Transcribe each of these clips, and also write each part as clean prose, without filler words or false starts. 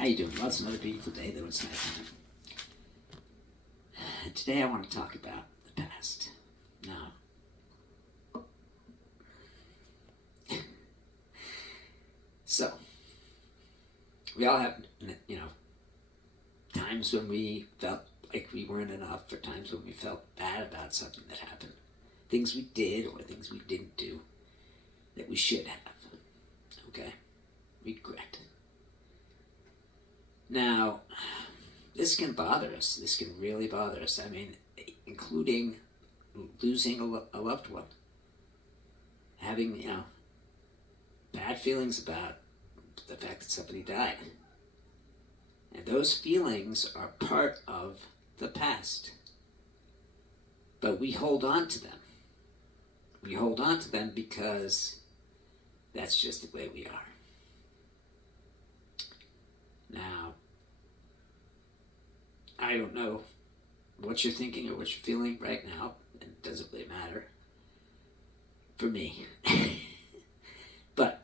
How you doing? Well, it's another beautiful day, though it's nighttime. Today I want to talk about the past. Now, so we all have, times when we felt like we weren't enough, or times when we felt bad about something that happened, things we did or things we didn't do that we should have. Okay, regret. Now, this can bother us. This can really bother us. I mean, including losing a loved one, having bad feelings about the fact that somebody died, and those feelings are part of the past. But we hold on to them. We hold on to them because that's just the way we are. Now, I don't know what you're thinking or what you're feeling right now, and it doesn't really matter for me. But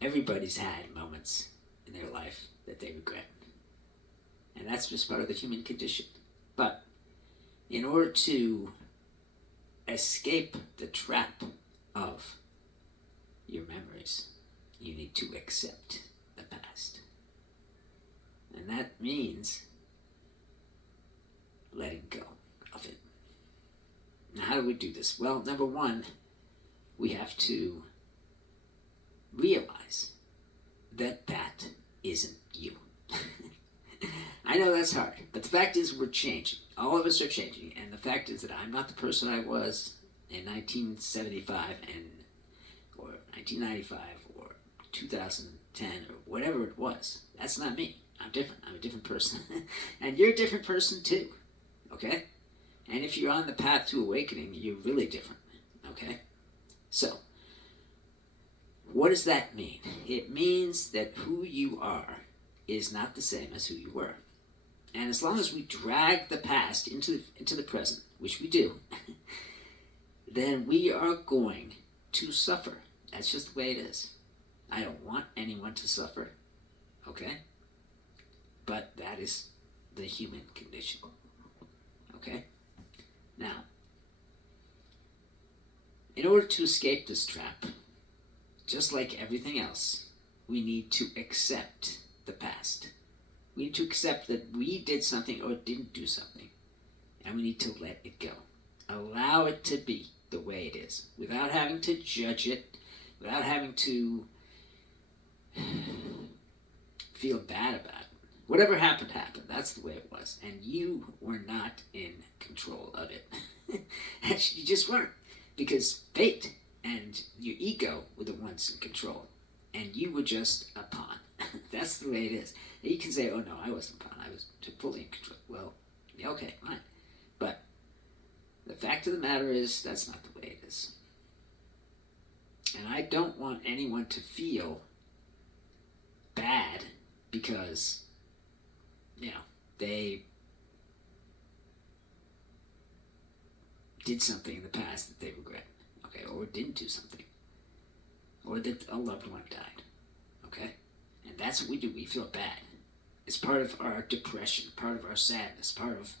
everybody's had moments in their life that they regret. And that's just part of the human condition. But in order to escape the trap of your memories, you need to accept the past. And that means letting go of it. Now, how do we do this? Well, number one, we have to realize that that isn't you. I know that's hard, but the fact is we're changing. All of us are changing, and the fact is that I'm not the person I was in 1975 or 1995 or 2010 or whatever it was. That's not me. I'm different. I'm a different person. And you're a different person too. Okay? And if you're on the path to awakening, you're really different. Okay? So, what does that mean? It means that who you are is not the same as who you were. And as long as we drag the past into the present, which we do, then we are going to suffer. That's just the way it is. I don't want anyone to suffer. Okay? But that is the human condition. Okay? Now, in order to escape this trap, just like everything else, we need to accept the past. We need to accept that we did something or didn't do something, and we need to let it go. Allow it to be the way it is, without having to judge it, without having to feel bad about it. Whatever happened, happened. That's the way it was. And you were not in control of it. You just weren't. Because fate and your ego were the ones in control. And you were just a pawn. That's the way it is. And you can say, oh no, I wasn't a pawn. I was fully in control. Well, okay, fine. But the fact of the matter is, that's not the way it is. And I don't want anyone to feel bad because they did something in the past that they regret, okay, or didn't do something, or that a loved one died, okay? And that's what we do. We feel bad. It's part of our depression, part of our sadness, part of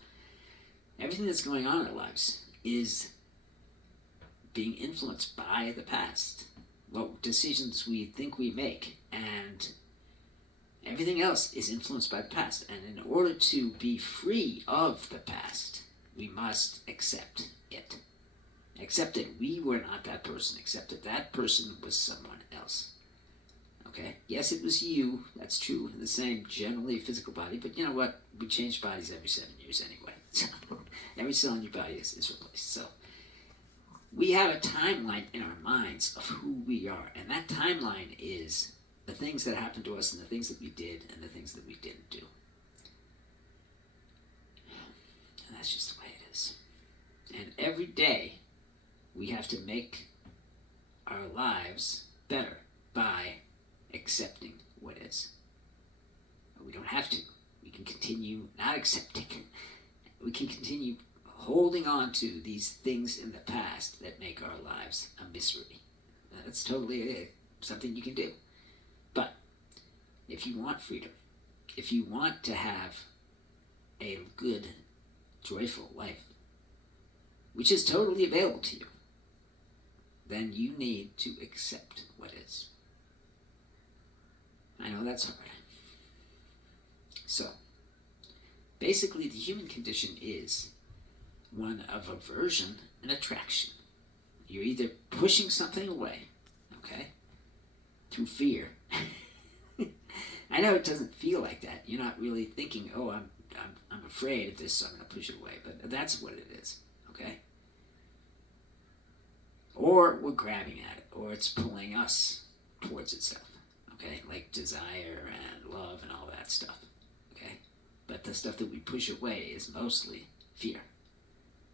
everything that's going on in our lives is being influenced by the past, what decisions we think we make, and everything else is influenced by the past. And in order to be free of the past, we must accept it. Accept that we were not that person. Accept that that person was someone else. Okay? Yes, it was you. That's true. In the same generally physical body. But you know what? We change bodies every 7 years anyway. So every cell in your body is replaced. So we have a timeline in our minds of who we are. And that timeline is the things that happened to us and the things that we did and the things that we didn't do. And that's just the way it is. And every day we have to make our lives better by accepting what is. But we don't have to. We can continue not accepting. We can continue holding on to these things in the past that make our lives a misery. That's totally something you can do. But if you want freedom, if you want to have a good, joyful life, which is totally available to you, then you need to accept what is. I know that's hard. So, basically, the human condition is one of aversion and attraction. You're either pushing something away, okay, through fear. I know it doesn't feel like that. You're not really thinking, "Oh, I'm afraid of this, so I'm going to push it away." But that's what it is, okay? Or we're grabbing at it, or it's pulling us towards itself, okay? Like desire and love and all that stuff, okay? But the stuff that we push away is mostly fear.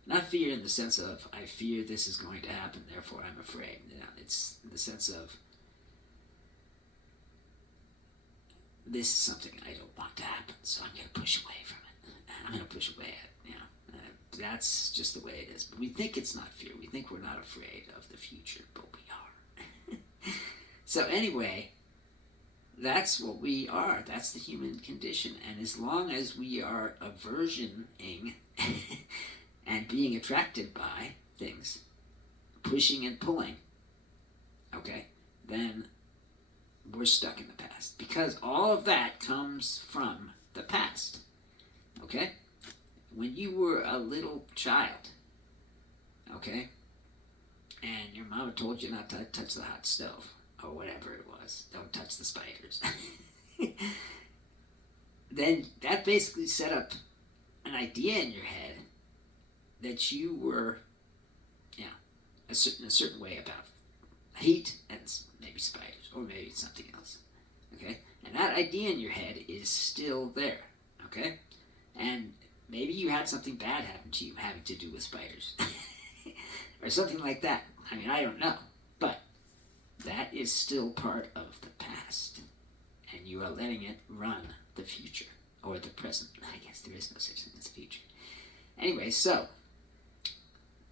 Not fear in the sense of, I fear this is going to happen, therefore I'm afraid. You know, it's in the sense of, this is something I don't want to happen, so I'm going to push away from it. I'm going to push away at it, you know. That's just the way it is. But we think it's not fear. We think we're not afraid of the future, but we are. So anyway, that's what we are. That's the human condition. And as long as we are aversioning and being attracted by things, pushing and pulling, okay, then we're stuck in the past. Because all of that comes from the past, okay? When you were a little child, okay, and your mama told you not to touch the hot stove, or whatever it was, don't touch the spiders, then that basically set up an idea in your head that you were, you know, a certain way about heat and maybe spiders, or maybe something else, okay? And that idea in your head is still there, okay? And maybe you had something bad happen to you having to do with spiders. Or something like that. I mean, I don't know. But that is still part of the past. And you are letting it run the future. Or the present. I guess there is no such thing as the future. Anyway, so,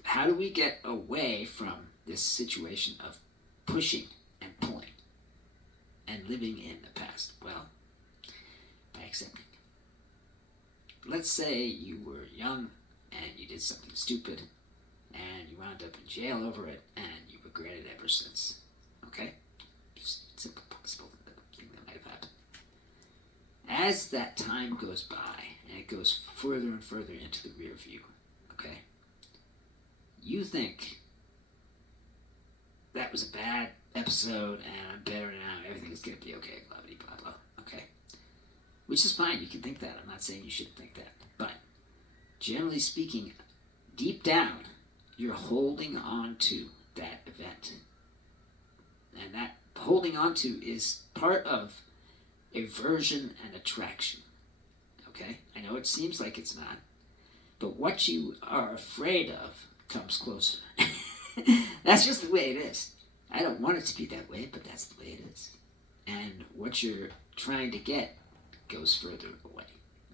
how do we get away from this situation of pushing and pulling and living in the past? Well, by accepting. Let's say you were young and you did something stupid and you wound up in jail over it and you regret it ever since. Okay? Just a simple possible thing that might have happened. As that time goes by and it goes further and further into the rear view, okay, you think that was a bad episode and I'm better now, everything's going to be okay, blah, blah, blah, blah, okay? Which is fine, you can think that. I'm not saying you shouldn't think that. But, generally speaking, deep down, you're holding on to that event. And that holding on to is part of aversion and attraction. Okay? I know it seems like it's not. But what you are afraid of comes closer. That's just the way it is. I don't want it to be that way, but that's the way it is. And what you're trying to get goes further away.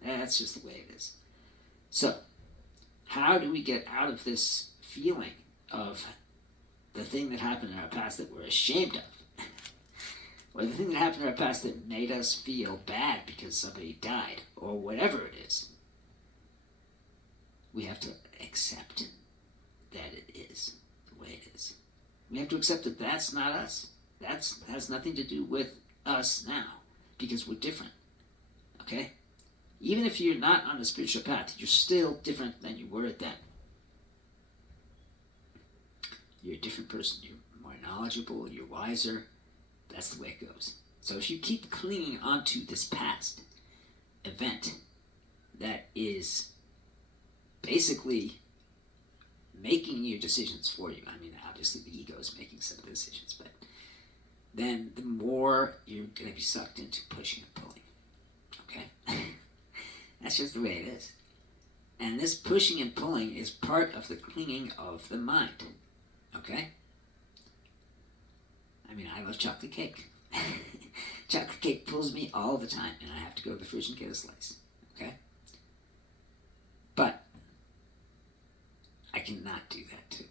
That's just the way it is. So, how do we get out of this feeling of the thing that happened in our past that we're ashamed of? Or the thing that happened in our past that made us feel bad because somebody died, or whatever it is? We have to accept that it is the way it is. We have to accept that that's not us. That has nothing to do with us now, because we're different. Okay? Even if you're not on the spiritual path, you're still different than you were then. You're a different person. You're more knowledgeable. You're wiser. That's the way it goes. So if you keep clinging onto this past event that is basically making your decisions for you, I mean, obviously the ego is making some of the decisions, but then the more you're going to be sucked into pushing and pulling. Okay? That's just the way it is. And this pushing and pulling is part of the clinging of the mind. Okay? I mean, I love chocolate cake. Chocolate cake pulls me all the time, and I have to go to the fridge and get a slice. Okay? But I cannot do that too.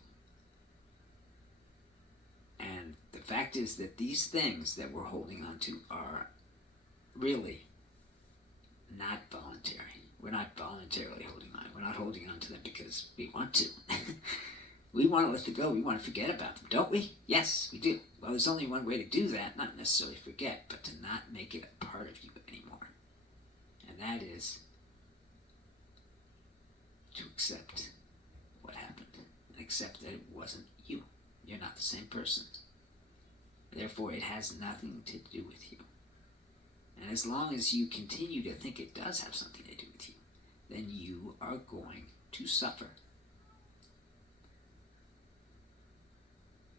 And the fact is that these things that we're holding on to are really not voluntarily holding on. We're not holding on to them because we want to. We want to let them go. We want to forget about them, don't we? Yes, we do. Well, there's only one way to do that, not necessarily forget, but to not make it a part of you anymore. And that is to accept what happened and accept that it wasn't you. You're not the same person. Therefore, it has nothing to do with you. And as long as you continue to think it does have something to do with you, then you are going to suffer.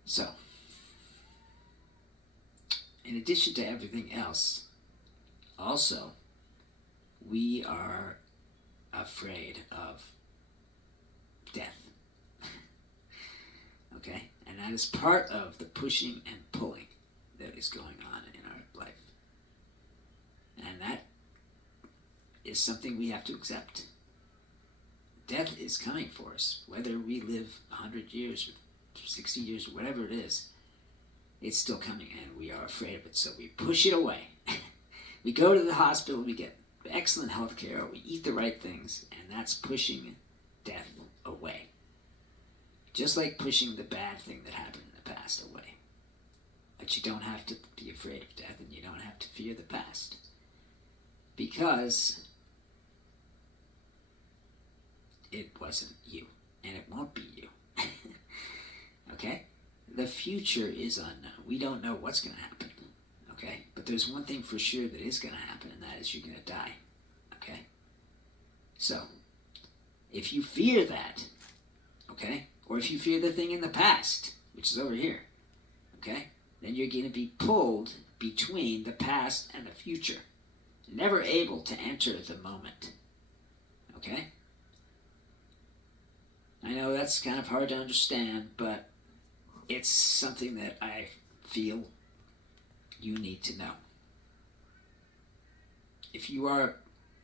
So, in addition to everything else, also, we are afraid of death. Okay? And that is part of the pushing and pulling that is going on in our life. And that is something we have to accept. Death is coming for us. Whether we live 100 years or 60 years, whatever it is, it's still coming, and we are afraid of it, so we push it away. We go to the hospital, we get excellent health care, we eat the right things, and that's pushing death away. Just like pushing the bad thing that happened in the past away. But you don't have to be afraid of death, and you don't have to fear the past. Because it wasn't you, and it won't be you. Okay? The future is unknown. We don't know what's going to happen. Okay? But there's one thing for sure that is going to happen, and that is you're going to die. Okay? So, if you fear that, okay, or if you fear the thing in the past, which is over here, okay, then you're going to be pulled between the past and the future, never able to enter the moment. Okay? I know that's kind of hard to understand, but it's something that I feel you need to know. If you are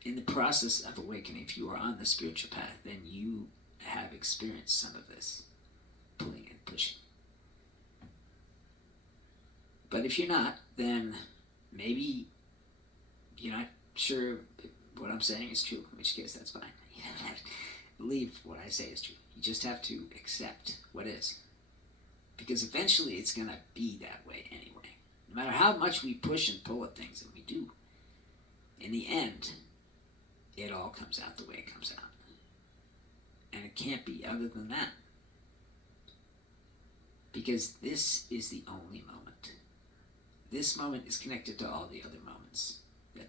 in the process of awakening, if you are on the spiritual path, then you have experienced some of this pulling and pushing. But if you're not, then maybe you're not sure what I'm saying is true, in which case that's fine. You don't have to believe what I say is true. You just have to accept what is. Because eventually it's going to be that way anyway. No matter how much we push and pull at things, and we do, in the end, it all comes out the way it comes out. And it can't be other than that. Because this is the only moment. This moment is connected to all the other moments that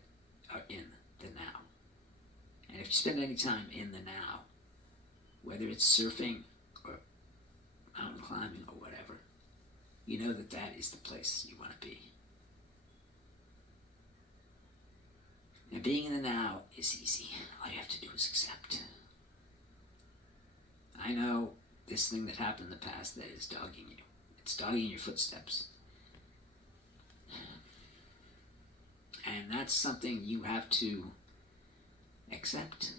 are in the now. And if you spend any time in the now, whether it's surfing or mountain climbing or whatever, you know that that is the place you want to be. And being in the now is easy. All you have to do is accept. I know this thing that happened in the past that is dogging you. It's dogging your footsteps. And that's something you have to accept.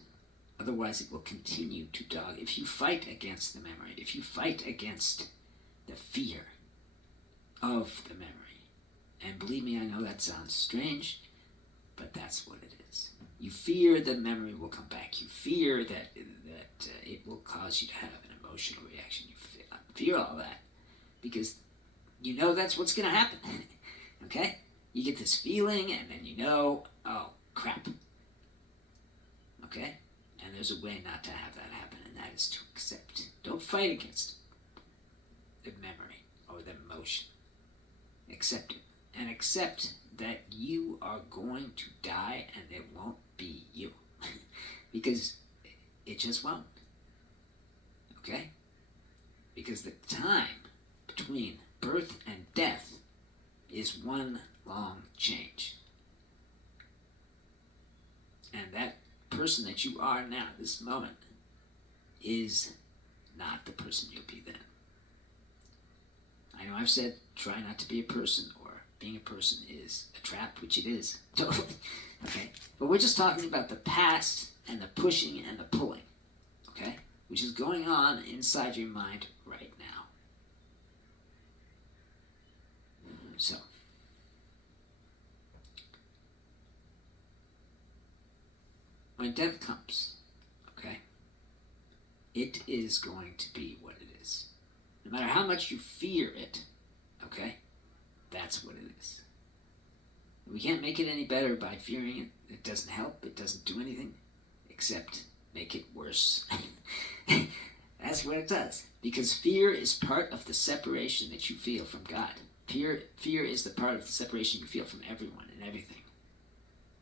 Otherwise it will continue to dog. If you fight against the memory, if you fight against the fear of the memory, and believe me, I know that sounds strange, but that's what it is. You fear the memory will come back. You fear that it will cause you to have an emotional reaction. You fear all that because you know that's what's going to happen. Okay? You get this feeling, and then you know, oh, crap. Okay? And there's a way not to have that happen, and that is to accept. Don't fight against the memory or the emotion. Accept it. And accept that you are going to die, and it won't be you. Because it just won't. Okay? Because the time between birth and death is one long change. And that person that you are now, this moment, is not the person you'll be then. I know I've said try not to be a person, or being a person is a trap, which it is. Totally. Okay? But we're just talking about the past and the pushing and the pulling. Okay? Which is going on inside your mind right now. So, when death comes, okay, it is going to be what it is. No matter how much you fear it, okay, that's what it is. We can't make it any better by fearing it. It doesn't help. It doesn't do anything except make it worse. That's what it does. Because fear is part of the separation that you feel from God. Fear is the part of the separation you feel from everyone and everything.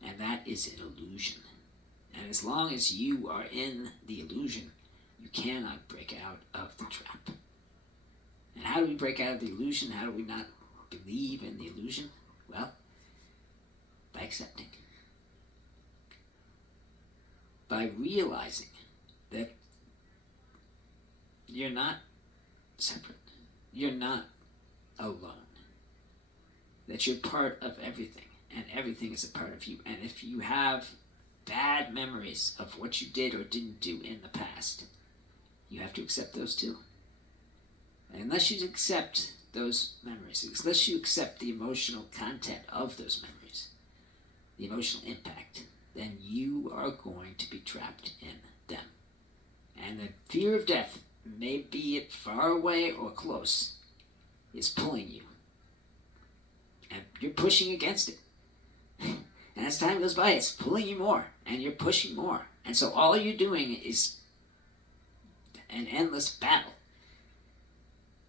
And that is an illusion. And as long as you are in the illusion, you cannot break out of the trap. And how do we break out of the illusion? How do we not believe in the illusion? Well, by accepting. By realizing that you're not separate. You're not alone. That you're part of everything, and everything is a part of you. And if you have bad memories of what you did or didn't do in the past, you have to accept those too. And unless you accept those memories, unless you accept the emotional content of those memories, the emotional impact, then you are going to be trapped in them. And the fear of death, may be it far away or close, is pulling you. And you're pushing against it. And as time goes by, it's pulling you more, and you're pushing more. And so all you're doing is an endless battle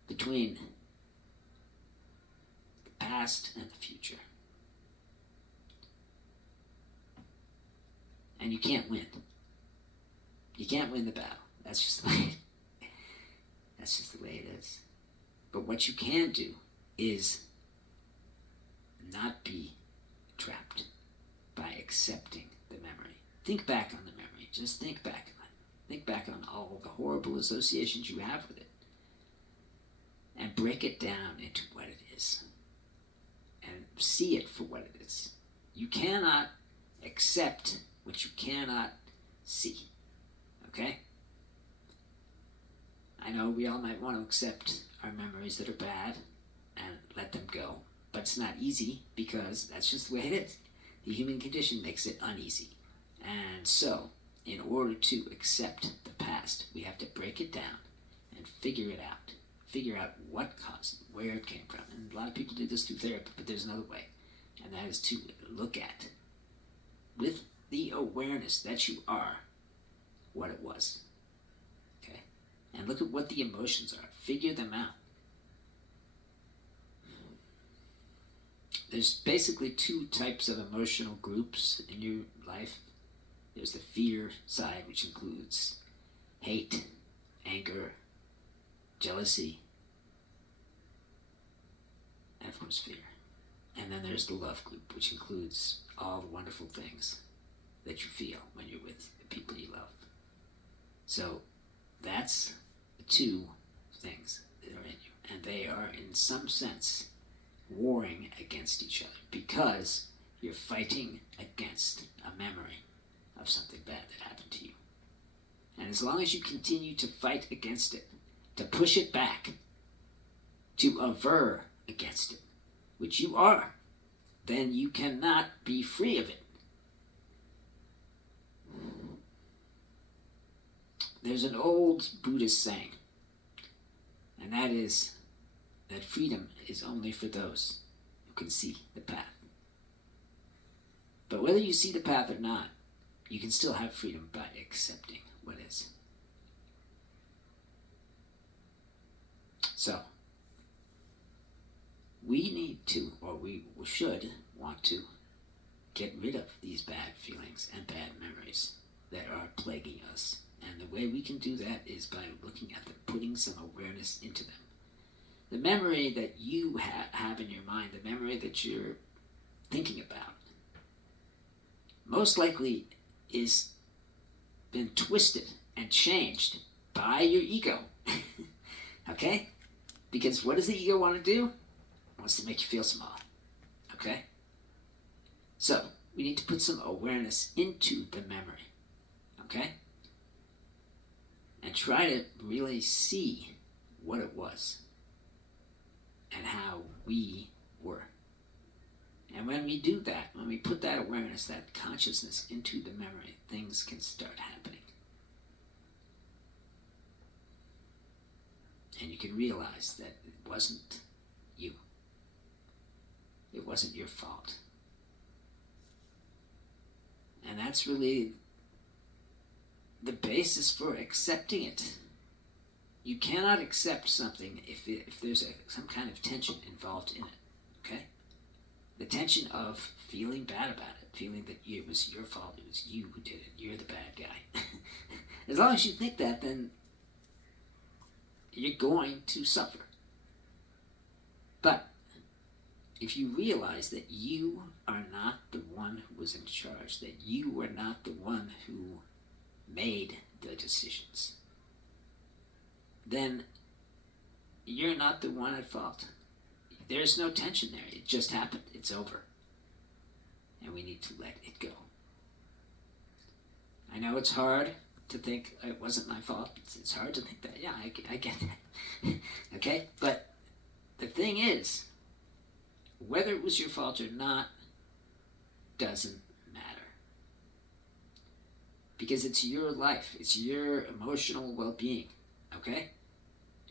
between the past and the future. And you can't win. You can't win the battle. That's just the way it is. But what you can do is not be trapped by accepting the memory. Think back on the memory. Just think back on it. Think back on all the horrible associations you have with it. And break it down into what it is. And see it for what it is. You cannot accept what you cannot see. Okay? I know we all might want to accept our memories that are bad and let them go. But it's not easy because that's just the way it is. The human condition makes it uneasy. And so, in order to accept the past, we have to break it down and figure it out. Figure out what caused it, where it came from. And a lot of people do this through therapy, but there's another way. And that is to look at, with the awareness that you are, what it was. Okay? And look at what the emotions are. Figure them out. There's basically two types of emotional groups in your life. There's the fear side, which includes hate, anger, jealousy, and of course fear. And then there's the love group, which includes all the wonderful things that you feel when you're with the people you love. So that's the two things that are in you. And they are, in some sense, warring against each other because you're fighting against a memory of something bad that happened to you. And as long as you continue to fight against it, to push it back, to aver against it, which you are, then you cannot be free of it. There's an old Buddhist saying, and that is that freedom is only for those who can see the path. But whether you see the path or not, you can still have freedom by accepting what is. So, we need to, or we should want to, get rid of these bad feelings and bad memories that are plaguing us. And the way we can do that is by looking at them, putting some awareness into them. The memory that you have in your mind, the memory that you're thinking about, most likely is been twisted and changed by your ego. Okay? Because what does the ego want to do? It wants to make you feel small. Okay? So, we need to put some awareness into the memory. Okay? And try to really see what it was and how we were. And when we do that, when we put that awareness, that consciousness into the memory, things can start happening. And you can realize that it wasn't you. It wasn't your fault. And that's really the basis for accepting it. You cannot accept something if there's some kind of tension involved in it, okay? The tension of feeling bad about it, feeling that it was your fault, it was you who did it, you're the bad guy. As long as you think that, then you're going to suffer. But if you realize that you are not the one who was in charge, that you were not the one who made the decisions, then you're not the one at fault. There's no tension there. It just happened. It's over. And we need to let it go. I know it's hard to think it wasn't my fault. It's hard to think that. Yeah, I get that. Okay? But the thing is, whether it was your fault or not doesn't matter. Because it's your life. It's your emotional well-being. Okay?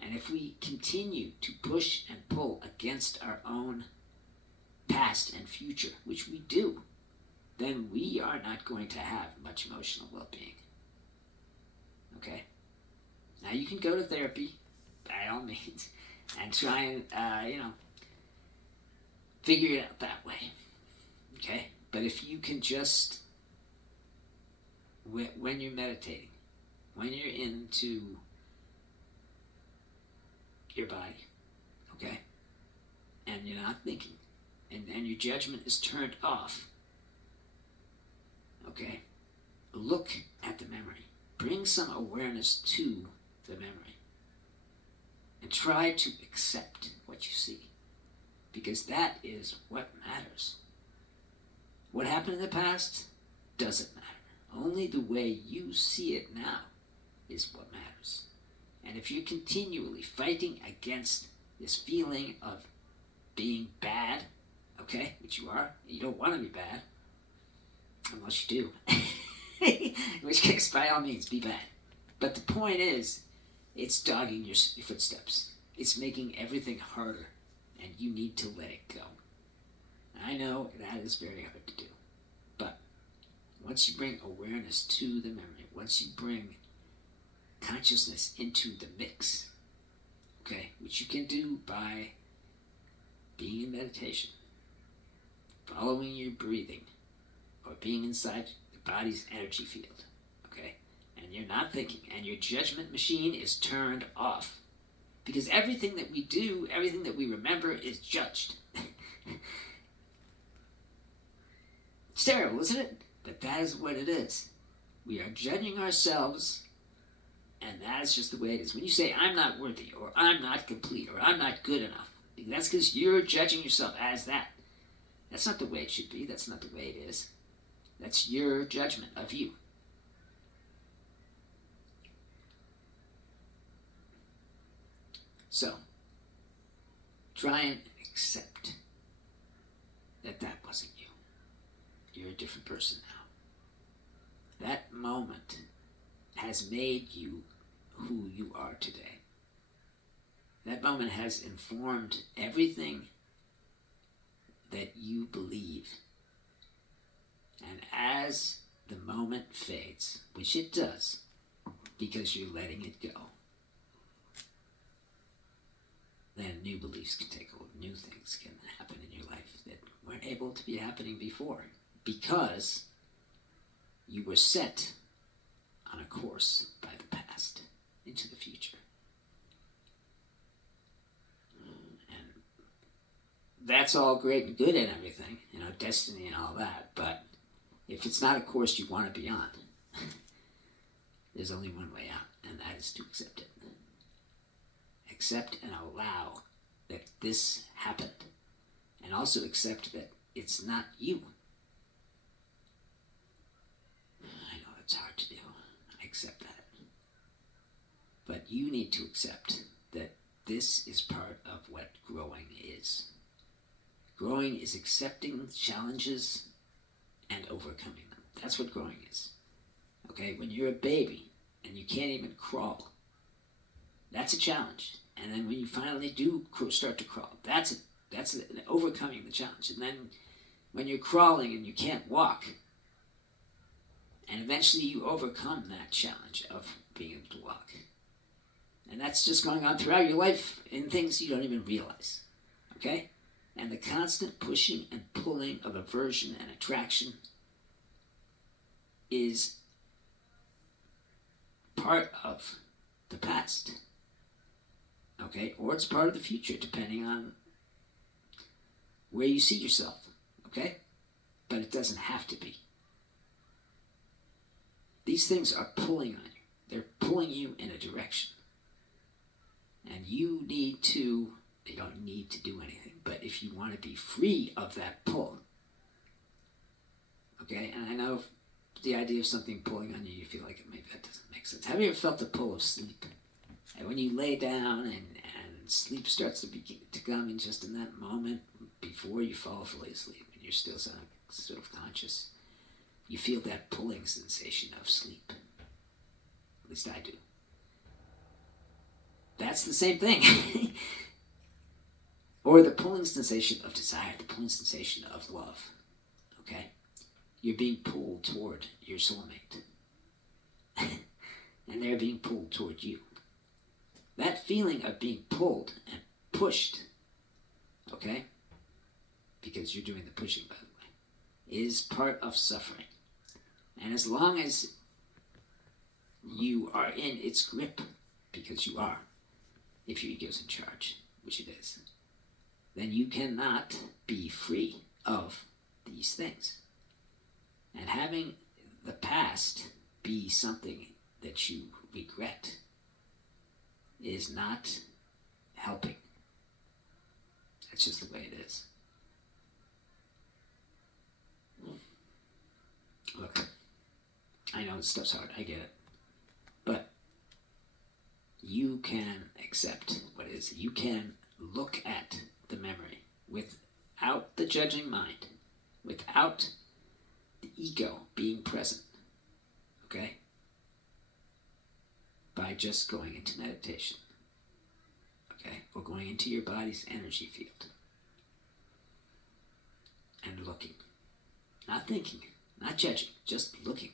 And if we continue to push and pull against our own past and future, which we do, then we are not going to have much emotional well-being. Okay? Now you can go to therapy, by all means, and try and, figure it out that way. Okay? But if you can just, when you're meditating, when you're into your body, okay? And you're not thinking, and your judgment is turned off, okay? Look at the memory. Bring some awareness to the memory. And try to accept what you see. Because that is what matters. What happened in the past doesn't matter. Only the way you see it now is what matters. And if you're continually fighting against this feeling of being bad, okay, which you are, you don't want to be bad, unless you do. In which case, by all means, be bad. But the point is, it's dogging your footsteps. It's making everything harder, and you need to let it go. I know that is very hard to do. But once you bring awareness to the memory, once you bring consciousness into the mix, okay, which you can do by being in meditation, following your breathing, or being inside the body's energy field, okay, and you're not thinking, and your judgment machine is turned off, because everything that we do, everything that we remember is judged. It's terrible, isn't it? But that is what it is. We are judging ourselves. And that is just the way it is. When you say, I'm not worthy, or I'm not complete, or I'm not good enough, that's because you're judging yourself as that. That's not the way it should be. That's not the way it is. That's your judgment of you. So, try and accept that that wasn't you. You're a different person now. That moment has made you who you are today. That moment has informed everything that you believe. And as the moment fades, which it does, because you're letting it go, then new beliefs can take hold, new things can happen in your life that weren't able to be happening before, because you were set on a course by the past into the future. And that's all great and good and everything, destiny and all that, but if it's not a course you want to be on, there's only one way out, and that is to accept it. Accept and allow that this happened, and also accept that it's not you. I know it's hard to do. I accept that. But you need to accept that this is part of what growing is. Growing is accepting challenges and overcoming them. That's what growing is. Okay, when you're a baby and you can't even crawl, that's a challenge. And then when you finally do start to crawl, that's overcoming the challenge. And then when you're crawling and you can't walk, and eventually you overcome that challenge of being able to walk. And that's just going on throughout your life in things you don't even realize. Okay? And the constant pushing and pulling of aversion and attraction is part of the past. Okay? Or it's part of the future, depending on where you see yourself. Okay? But it doesn't have to be. These things are pulling on you. They're pulling you in a direction. And you don't need to do anything. But if you want to be free of that pull, okay? And I know the idea of something pulling on you, you feel like maybe that doesn't make sense. Have you ever felt the pull of sleep? And when you lay down and sleep starts to come in just in that moment before you fall fully asleep and you're still sort of conscious, you feel that pulling sensation of sleep. At least I do. That's the same thing. Or the pulling sensation of desire, the pulling sensation of love. Okay? You're being pulled toward your soulmate. And they're being pulled toward you. That feeling of being pulled and pushed, okay? Because you're doing the pushing, by the way, is part of suffering. And as long as you are in its grip, because you are, if your ego's in charge, which it is, then you cannot be free of these things. And having the past be something that you regret is not helping. That's just the way it is. Look, I know this stuff's hard, I get it. But you can accept what is. You can look at the memory without the judging mind, without the ego being present, okay? By just going into meditation, okay? Or going into your body's energy field and looking. Not thinking, not judging, just looking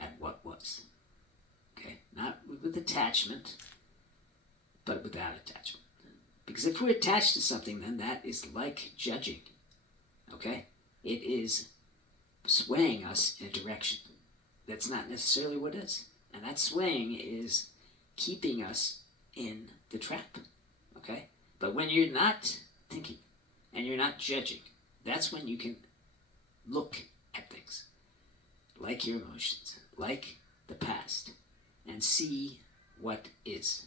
at what was, okay? Not with attachment, but without attachment. Because if we're attached to something, then that is like judging, okay? It is swaying us in a direction that's not necessarily what it is. And that swaying is keeping us in the trap, okay? But when you're not thinking and you're not judging, that's when you can look at things like your emotions, like the past, and see what is.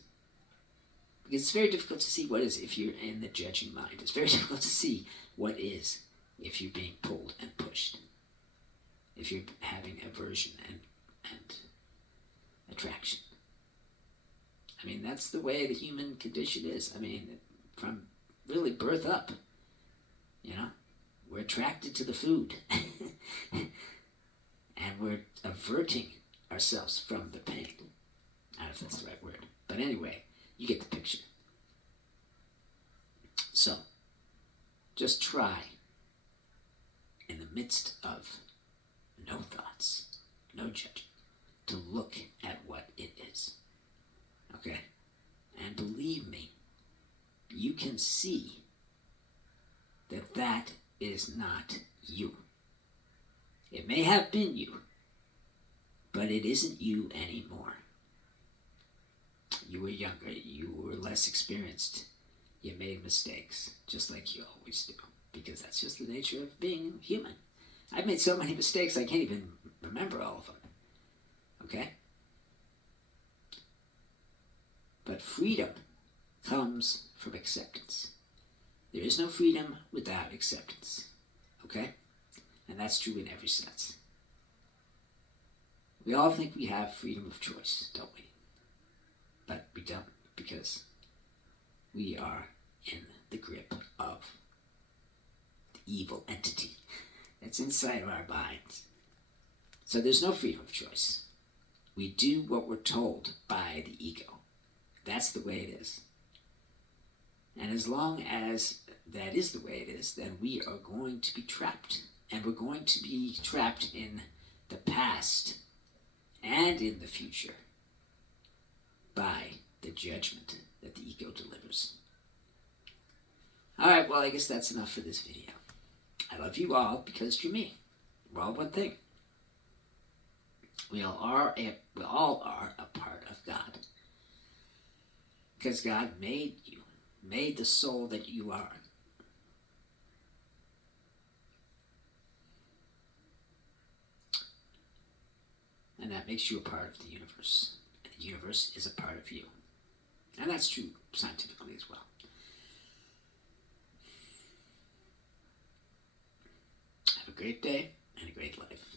Because it's very difficult to see what is if you're in the judging mind. It's very difficult to see what is if you're being pulled and pushed. If you're having aversion and attraction. I mean, that's the way the human condition is. I mean, from really birth up, you know, we're attracted to the food. And we're averting ourselves from the pain. I don't know if that's the right word. But anyway, you get the picture. So, just try, in the midst of no thoughts, no judging, to look at what it is. Okay? And believe me, you can see that that is not you. It may have been you, but it isn't you anymore. You were younger, you were less experienced, you made mistakes, just like you always do, because that's just the nature of being human. I've made so many mistakes I can't even remember all of them. Okay? But freedom comes from acceptance. There is no freedom without acceptance. Okay? And that's true in every sense. We all think we have freedom of choice, don't we? But we don't, because we are in the grip of evil entity that's inside of our minds. So there's no freedom of choice. We do what we're told by the ego. That's the way it is. And as long as that is the way it is, then we are going to be trapped. And we're going to be trapped in the past and in the future by the judgment that the ego delivers. Alright, well, I guess that's enough for this video. I love you all because you're me. We're all one thing. We all are a part of God. Because God made you, made the soul that you are. And that makes you a part of the universe. And the universe is a part of you. And that's true scientifically as well. Have a great day and a great life.